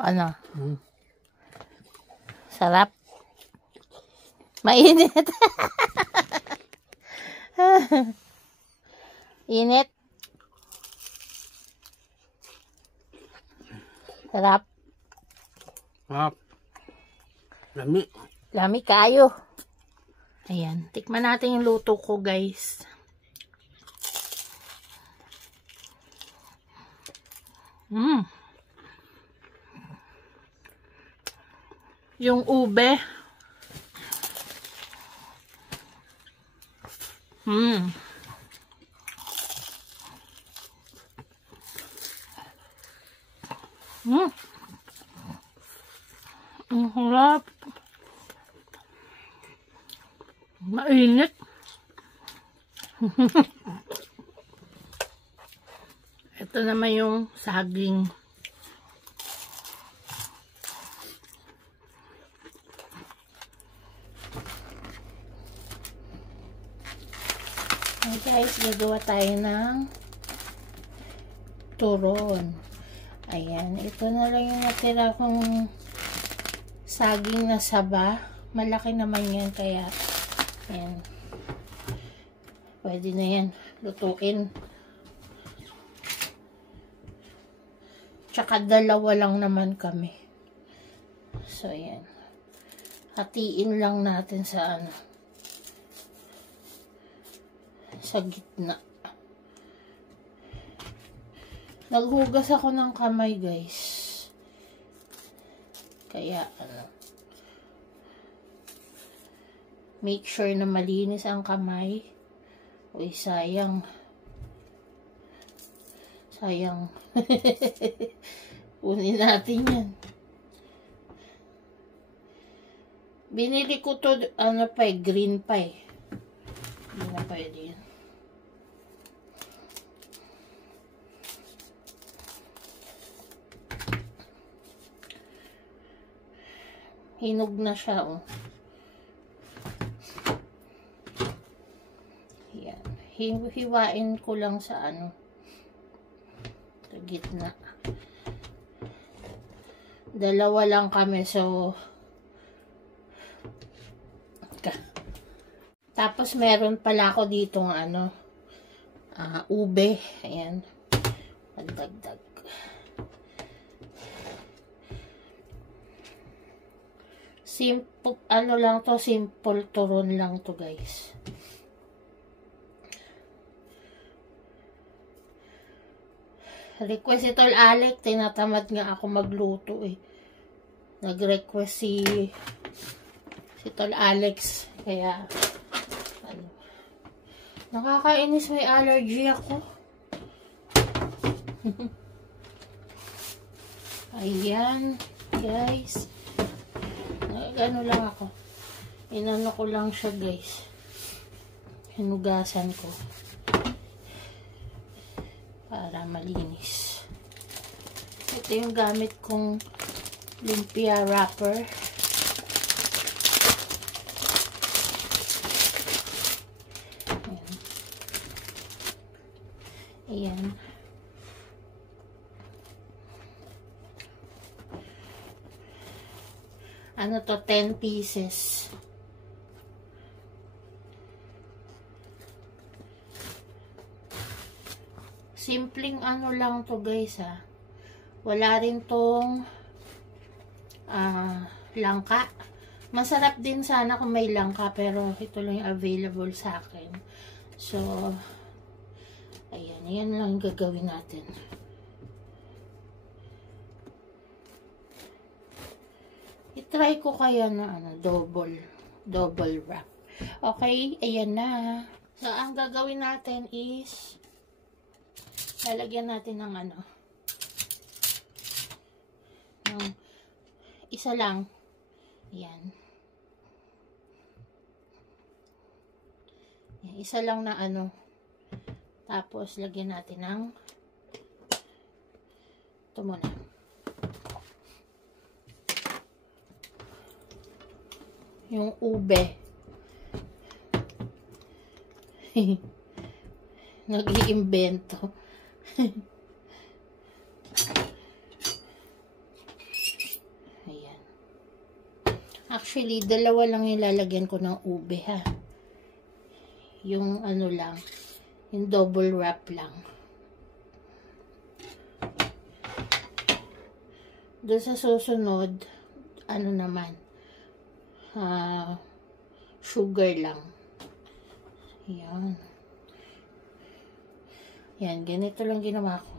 Ano? Sarap. Mainit. Init. Sarap. Sarap. Lami. Lami kayo. Ayan. Tikman natin yung luto ko, guys. Yung ube. Ang harap. Mainit. Ito naman yung saging. Okay guys, gagawa tayo ng turon. Ayan, ito na lang yung natira kong saging na saba. Malaki naman yan, kaya ayan. Pwede na yan lutuin. Tsaka dalawa lang naman kami. So ayan. Hatiin lang natin sa ano, sa gitna. Naghugas ako ng kamay, guys. Kaya ano, make sure na malinis ang kamay. Uy, sayang. Sayang. Kunin natin yan. Binili ko to, ano pa eh, green pa eh. Hindi na pwede yan. Hinog na siya, oh. Yan. Hiwain ko lang sa ano, sa gitna. Dalawa lang kami, so tapos meron pala ako ditong ano, ube. Ayan. Pagdagdag. Simple, ano lang to, simple turon lang to, guys. Request ito, Alec. Tinatamad nga ako magluto eh. Nag-request si Tol Alex. Kaya, ano, nakakainis, may allergy ako. Ayan, guys. Ano lang ako. Inano ko lang siya, guys. Hinugasan ko. Para malinis. Ito yung gamit kong lumpia wrapper. Ayan. Ano to, 10 pieces. Simpleng ano lang to, guys, ha. Wala rin tong langka. Masarap din sana kung may langka, pero ito lang yung available sa akin. So, ayan. Yan lang yung gagawin natin. I-try ko kaya na ano, double wrap. Okay, ayan na. So, ang gagawin natin is lalagyan natin ng ano, ng isa lang. Ayan. Isa lang na ano. Tapos, lagyan natin ng ito muna. Yung ube. Nag-iimbento. Actually, dalawa lang yung lalagyan ko ng ube, ha. Yung ano lang, yung double wrap lang. Doon sa susunod, ano naman, sugar lang. Yan. Yan, ganito lang ginawa ko.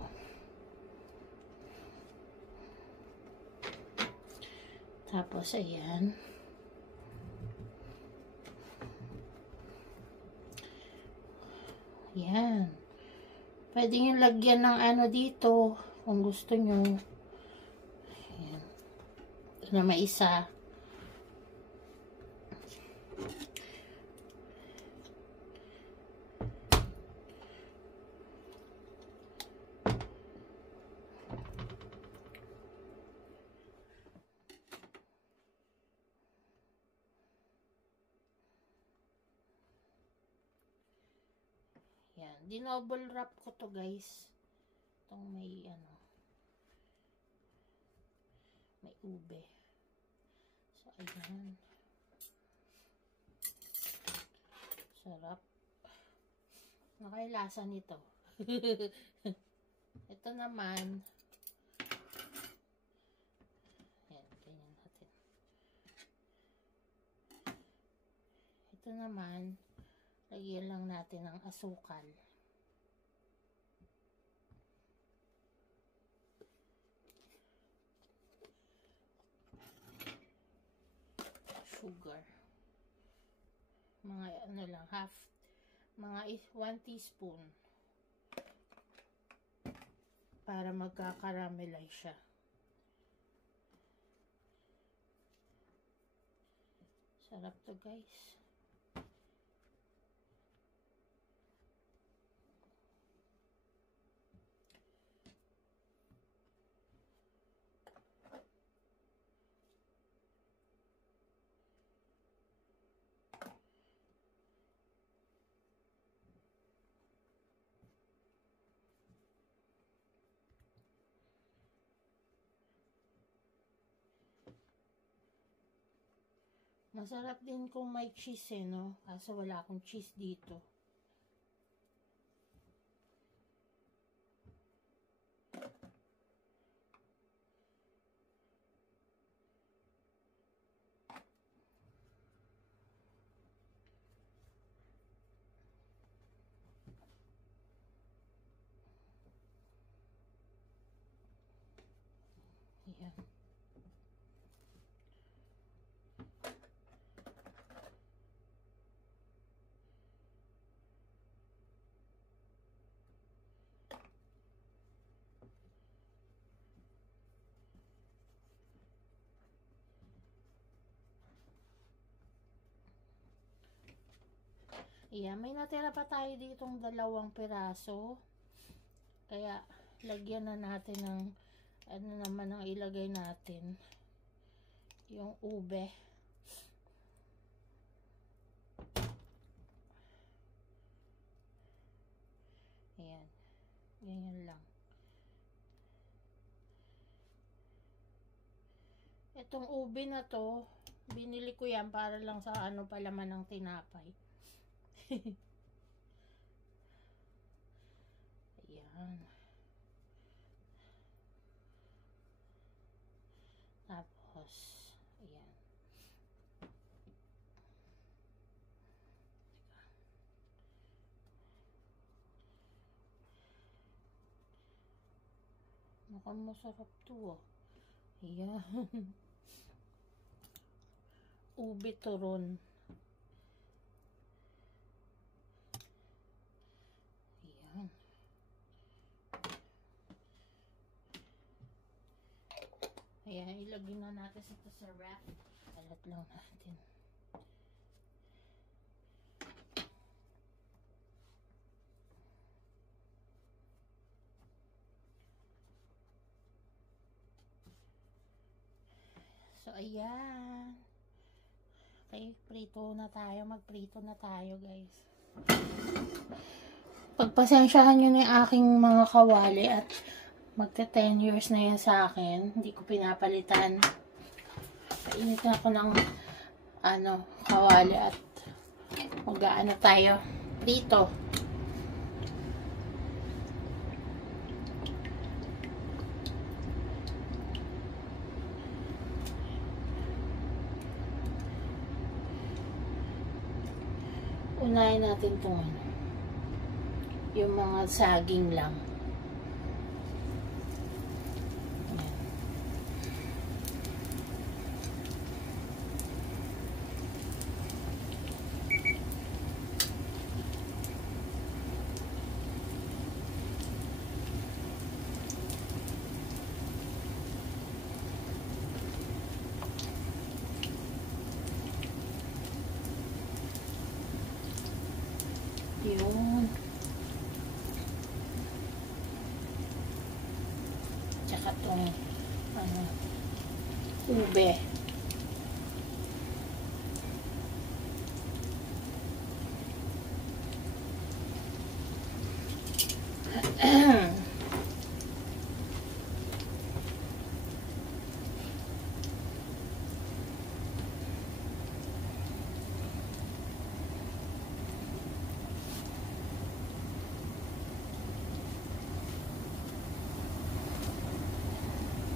Tapos, ayan. Yan. Pwede nyo lagyan ng ano dito, kung gusto nyo. Ayan. Ito na may isa. Yan. Dinoble wrap ko to, guys. Itong may ano. May ube. So, ayan. Sarap. Nakailasa nito. Ito naman. Yan. Ganyan natin. Ito naman. Lagyan lang natin ng asukal. Sugar. Mga ano lang, mga 1 teaspoon. Para magkakaramelize siya. Sarap to, guys. Masarap din kung may cheese, no? Kaso wala akong cheese dito. Ayan. Ayan, may natira pa tayo ditong 2 piraso. Kaya, lagyan na natin ng, ano naman ang ilagay natin. Yung ube. Ayan. Ganyan lang. Itong ube na to, binili ko yan para lang sa ano palaman ng tinapay. Ayan. Tapos, ayan. Mukhang masarap to, oh. Ayan. Ube turon. Ayan. Ayan, ilagay na natin ito sa wrap. Kalat lang natin. So, ayan. Okay, prito na tayo. Magprito na tayo, guys. Pagpasensyahan nyo na yung aking mga kawali at magta 10 years na yan sa akin. Hindi ko pinapalitan. Painit na ako ng kawali at mag-aano tayo dito. Unahin natin itong yung mga saging lang. Yun. Tsaka itong ube.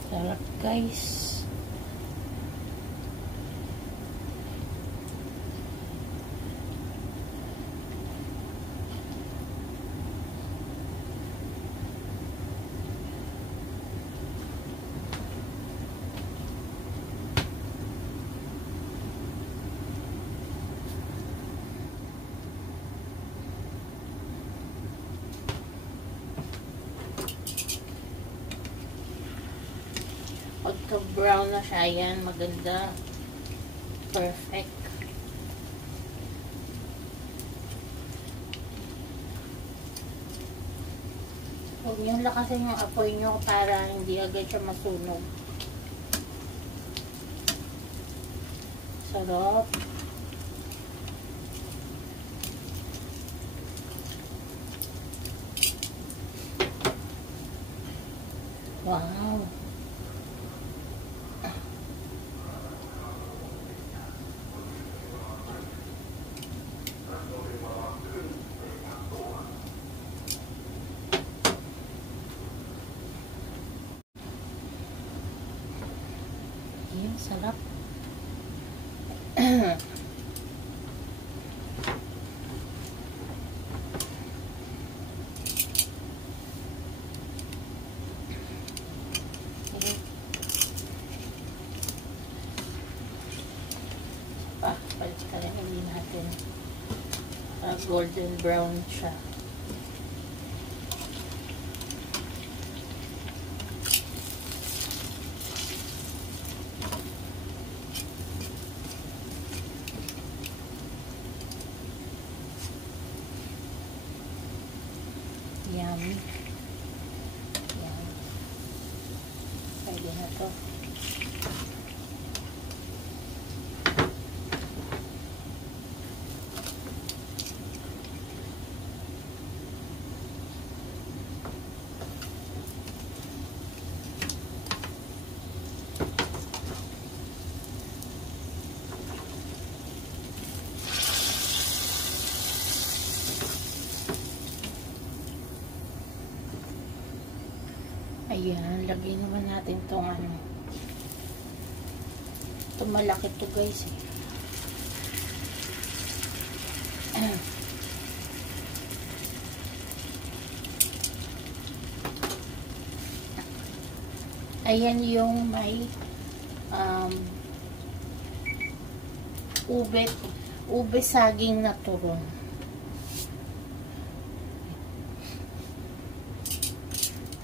Sarap, guys. Pagka brown na siya, yan, maganda. Perfect. Huwag niyong lakasin yung apoy niyo para hindi agad siya masunog. Sarap. Wow. Yan, sarap. Palit ka rin ulit natin. Golden brown siya. Yummy. Yan. Pwede na to. Ayan, lagay naman natin itong ito malaki to, guys, Ayan yung may ube saging na turon.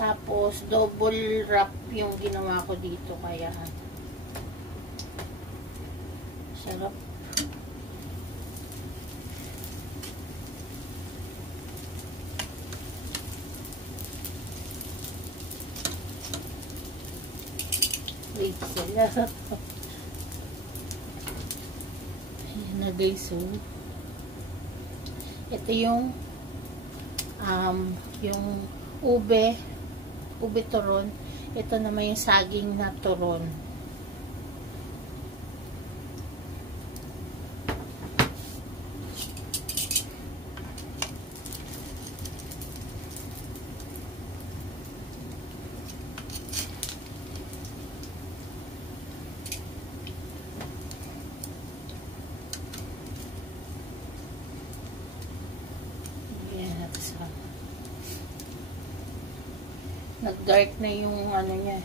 Tapos, double wrap yung ginawa ko dito. Kaya, sarap. Wait sila. Ayan na, guys. So, ito yung ube turon. Ito naman yung saging na turon. Nag-dark na yung ano niya.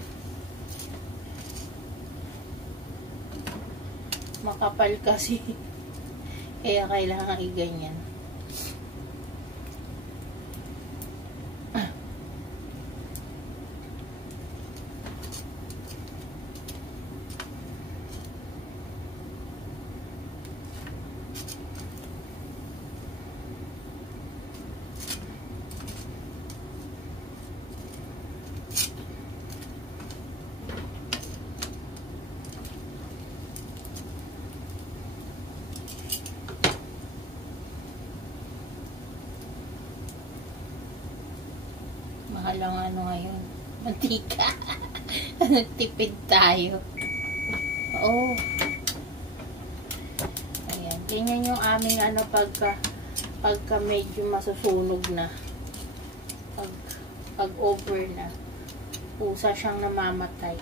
Makapal kasi. Kaya kailangan i-ganyan. Mahal ang ano ngayon. Mantika. Nagtipid tayo. Oo. Ayan. Ganyan yung aming ano pagka medyo masusunog na. Pag over na. Pusa siyang namamatay.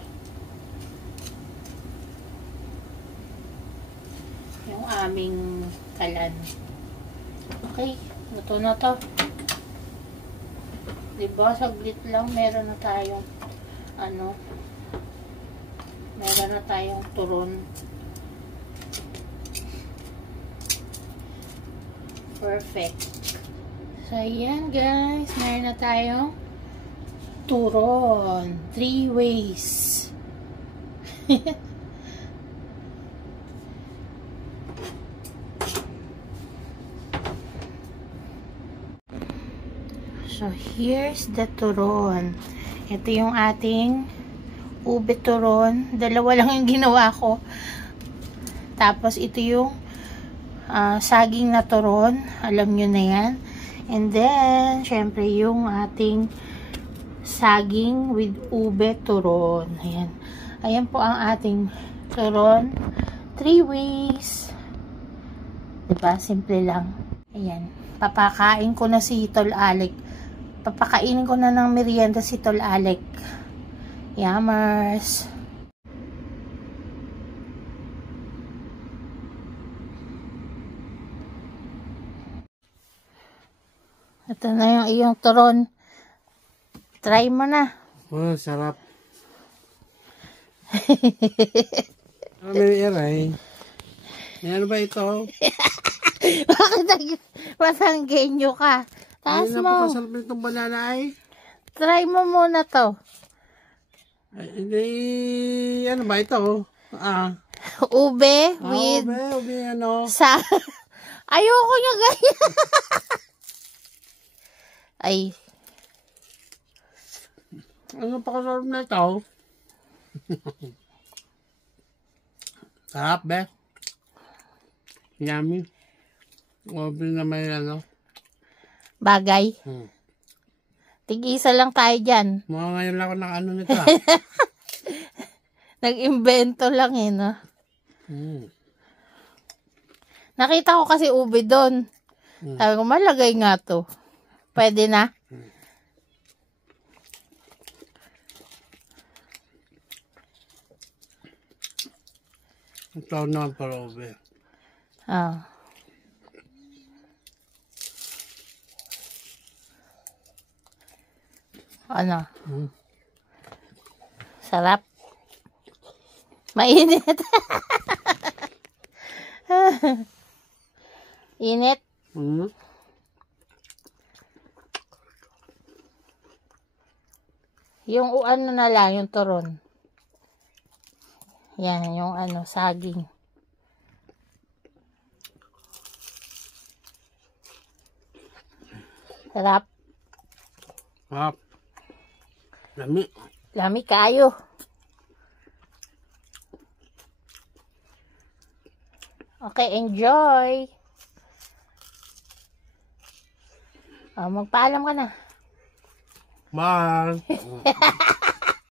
Yung aming kalan. Okay. Luto na to. Diba, saglit lang, meron na tayong meron na tayong turon. Perfect. So, ayan guys, meron na tayong turon. 3 ways. So, here's the turon. Ito yung ating ube turon. Dalawa lang yung ginawa ko. Tapos, ito yung saging na turon. Alam nyo na yan. And then, syempre, yung ating saging with ube turon. Ayan. Ayan po ang ating turon. 3 ways. Diba? Simple lang. Ayan. Papakain ko na si Tol Alec. Papakainin ko na ng merienda si Tol Alec. Yummers. Ito na yung iyong turon. Try mo na. Oh, sarap. Ano may aray? Ano ba ito? Bakit masanggenyo ka? Taas mo. Napakasarap nitong banana ay. Try mo muna to. Ay, hindi, ano ba ito? Ube with... Ube, ano? Ayoko niya ganyan. Ay. Ano napakasarap na ito? Sarap, be. Yummy. Ube na may ano. Bagay. Tig-isa lang tayo dyan. Mga ngayon lang ako naka-ano nito. Nag-invento lang eh, no? Nakita ko kasi ube doon. Sabi ko, malagay nga to. Pwede na? Ito naman para ube. Ah. Ano? Sarap. Mainit. Init. Yung ano na lang, yung turon. Yan, yung ano, saging. Sarap. Sarap. Lami. Lami kayo. Okay, enjoy. Magpaalam ka na. Bye.